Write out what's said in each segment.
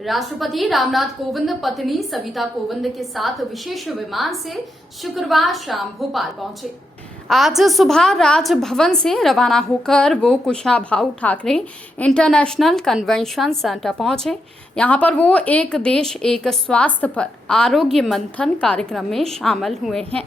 राष्ट्रपति रामनाथ कोविंद पत्नी सविता कोविंद के साथ विशेष विमान से शुक्रवार शाम भोपाल पहुंचे। आज सुबह राजभवन से रवाना होकर वो Kushabhau Thackeray international convention centre पहुंचे। यहां पर वो एक देश एक स्वास्थ्य पर आरोग्य मंथन कार्यक्रम में शामिल हुए हैं।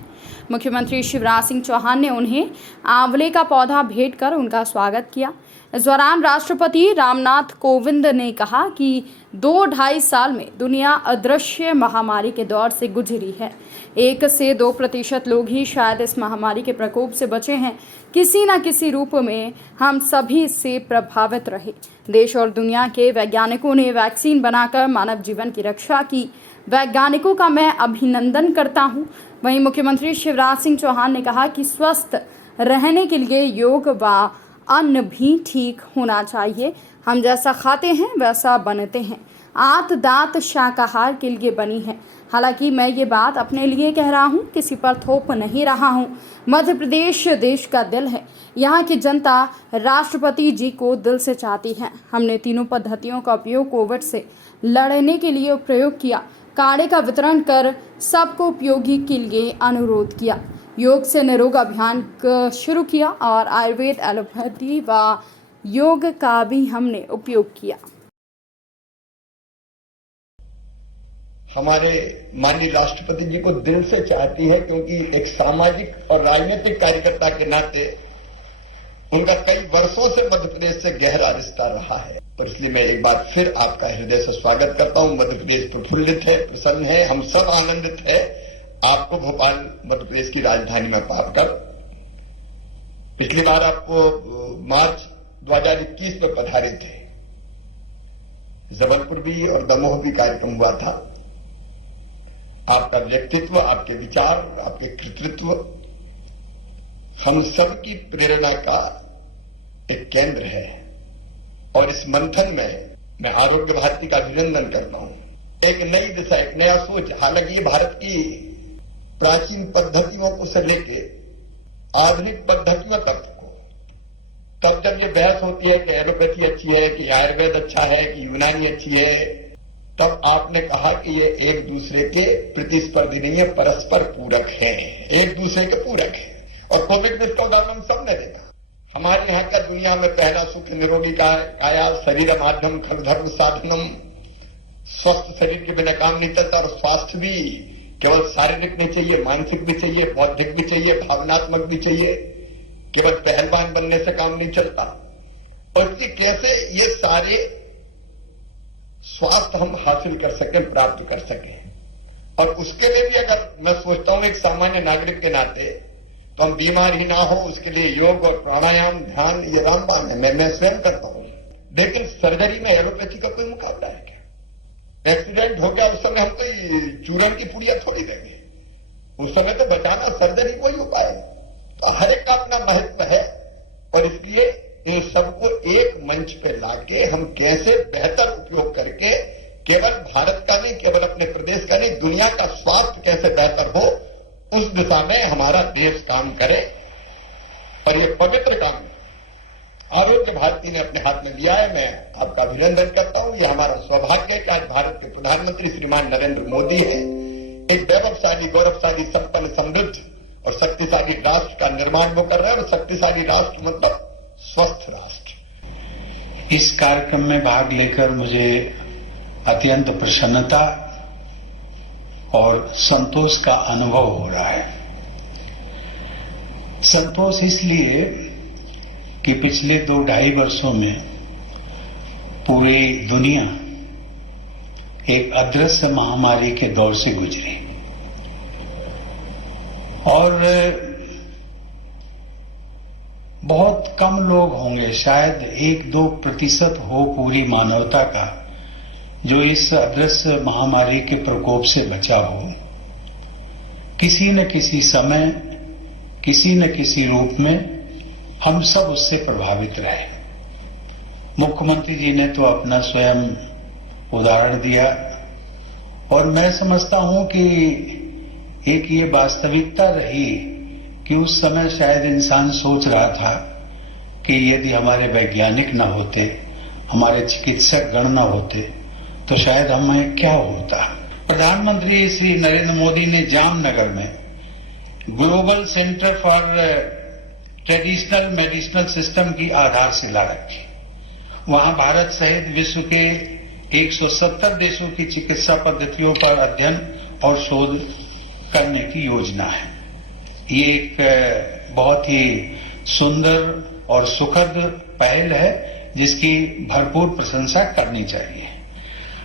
मुख्यमंत्री शिवराज सिंह चौहान ने उन्हें आंवले का पौधा भेंट कर उनका स्वागत किया। इस दौरान राष्ट्रपति रामनाथ कोविंद ने कहा कि 2-2.5 साल में दुनिया अदृश्य महामारी के दौर से गुजरी है। 1 से 2% लोग ही शायद इस महामारी के प्रकोप से बचे हैं। किसी न किसी रूप में हम सभी इससे प्रभावित रहे। देश और दुनिया के वैज्ञानिकों ने वैक्सीन बनाकर मानव जीवन की रक्षा की। वैज्ञानिकों का मैं अभिनंदन करता हूं। वहीं मुख्यमंत्री शिवराज सिंह चौहान ने कहा कि स्वस्थ रहने के लिए योग व अन्न भी ठीक होना चाहिए। हम जैसा खाते हैं वैसा बनते हैं। आंत दांत शाकाहार के लिए बनी है। हालांकि मैं ये बात अपने लिए कह रहा हूँ, किसी पर थोप नहीं रहा हूँ। मध्य प्रदेश देश का दिल है। यहाँ की जनता राष्ट्रपति जी को दिल से चाहती है। हमने तीनों पद्धतियों का उपयोग कोविड से लड़ने के लिए प्रयोग किया। काढ़े का वितरण कर सबको उपयोगी के लिए अनुरोध किया। योग से निरोग अभियान शुरू किया और आयुर्वेद, एलोपैथी व योग का भी हमने उपयोग किया। हमारे माननीय राष्ट्रपति जी को दिल से चाहती है, क्योंकि एक सामाजिक और राजनीतिक कार्यकर्ता के नाते उनका कई वर्षों से मध्य प्रदेश से गहरा रिश्ता रहा है। और इसलिए मैं एक बार फिर आपका हृदय से स्वागत करता हूं। मध्य प्रदेश प्रफुल्लित है, प्रसन्न है, हम सब आनंदित है आपको भोपाल मध्य प्रदेश की राजधानी में पाकर। पिछली बार आपको मार्च 2021 में पधारे थे। जबलपुर भी और दमोह भी कार्यक्रम हुआ था। आपका व्यक्तित्व, आपके विचार, आपके कृतित्व हम सब की प्रेरणा का एक केंद्र है। और इस मंथन में मैं आरोग्य भारती का अभिनंदन करता हूं। एक नई दिशा, एक नया सोच। हालांकि ये भारत की प्राचीन पद्धतियों को से लेके आधुनिक पद्धतियों तक को, तब जब ये बहस होती है कि एलोपैथी अच्छी है कि आयुर्वेद अच्छा है कि यूनानी अच्छी है, तब आपने कहा कि ये एक दूसरे के प्रतिस्पर्धी नहीं है, परस्पर पूरक हैं, एक दूसरे के पूरक हैं। और कोविड में इसका उदाहरण हम सबने देखा। हमारे यहाँ का दुनिया में पहला सुख निरोगी काया शरीर माध्यम खल धर्म साधनम। स्वस्थ शरीर के बिना काम नहीं चलता। और स्वास्थ्य भी केवल शारीरिक नहीं चाहिए, मानसिक भी चाहिए, बौद्धिक भी चाहिए, भावनात्मक भी चाहिए। केवल पहलवान बनने से काम नहीं चलता। और इसलिए कैसे ये सारे स्वास्थ्य हम हासिल कर सकें, प्राप्त कर सकें। और उसके लिए भी अगर मैं सोचता हूं एक सामान्य नागरिक के नाते, तो हम बीमार ही ना हो, उसके लिए योग और प्राणायाम, ध्यान ये रामबाण है। मैं स्वयं करता हूं। लेकिन सर्जरी में एलोपैथी का कोई मुकाबला है क्या? एक्सीडेंट हो गया, उस समय हम कोई चूरन की पुड़िया थोड़ी देंगे। उस समय तो बचाना सर्जरी को ही उपाय है। तो हर एक का अपना महत्व है। और इसलिए इन सबको एक मंच पे लाके हम कैसे बेहतर उपयोग करके केवल भारत का नहीं, केवल अपने प्रदेश का नहीं, दुनिया का स्वास्थ्य कैसे बेहतर हो, उस दिशा में हमारा देश काम करे। और ये पवित्र काम आरोग्य भारती ने अपने हाथ में लिया है। मैं आपका अभिनंदन करता हूं। यह हमारा सौभाग्य है कि आज भारत के प्रधानमंत्री श्रीमान नरेंद्र मोदी हैं। एक वैभवशाली, गौरवशाली, संपन्न, समृद्ध और शक्तिशाली राष्ट्र का निर्माण वो कर रहे हैं। और शक्तिशाली राष्ट्र मतलब स्वस्थ राष्ट्र। इस कार्यक्रम में भाग लेकर मुझे अत्यंत प्रसन्नता और संतोष का अनुभव हो रहा है। संतोष इसलिए कि पिछले 2-2.5 वर्षों में पूरी दुनिया एक अदृश्य महामारी के दौर से गुजरी। और बहुत कम लोग होंगे, शायद 1-2% हो पूरी मानवता का, जो इस अदृश्य महामारी के प्रकोप से बचा हो। किसी न किसी समय, किसी न किसी रूप में हम सब उससे प्रभावित रहे। मुख्यमंत्री जी ने तो अपना स्वयं उदाहरण दिया। और मैं समझता हूं कि एक ये वास्तविकता रही कि उस समय शायद इंसान सोच रहा था कि यदि हमारे वैज्ञानिक न होते, हमारे चिकित्सक गण न होते, तो शायद हमें क्या होता। प्रधानमंत्री श्री नरेंद्र मोदी ने जामनगर में global centre for traditional medicinal system की आधारशिला रखी। वहां भारत सहित विश्व के 170 देशों की चिकित्सा पद्धतियों पर अध्ययन और शोध करने की योजना है। ये एक बहुत ही सुंदर और सुखद पहल है जिसकी भरपूर प्रशंसा करनी चाहिए।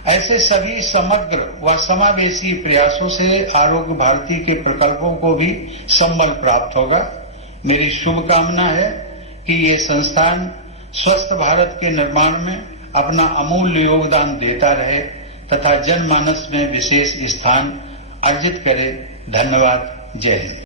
ऐसे सभी समग्र व समावेशी प्रयासों से आरोग्य भारती के प्रकल्पों को भी संबल प्राप्त होगा। मेरी शुभकामना है कि ये संस्थान स्वस्थ भारत के निर्माण में अपना अमूल्य योगदान देता रहे तथा जनमानस में विशेष स्थान अर्जित करे। धन्यवाद। जय हिंद।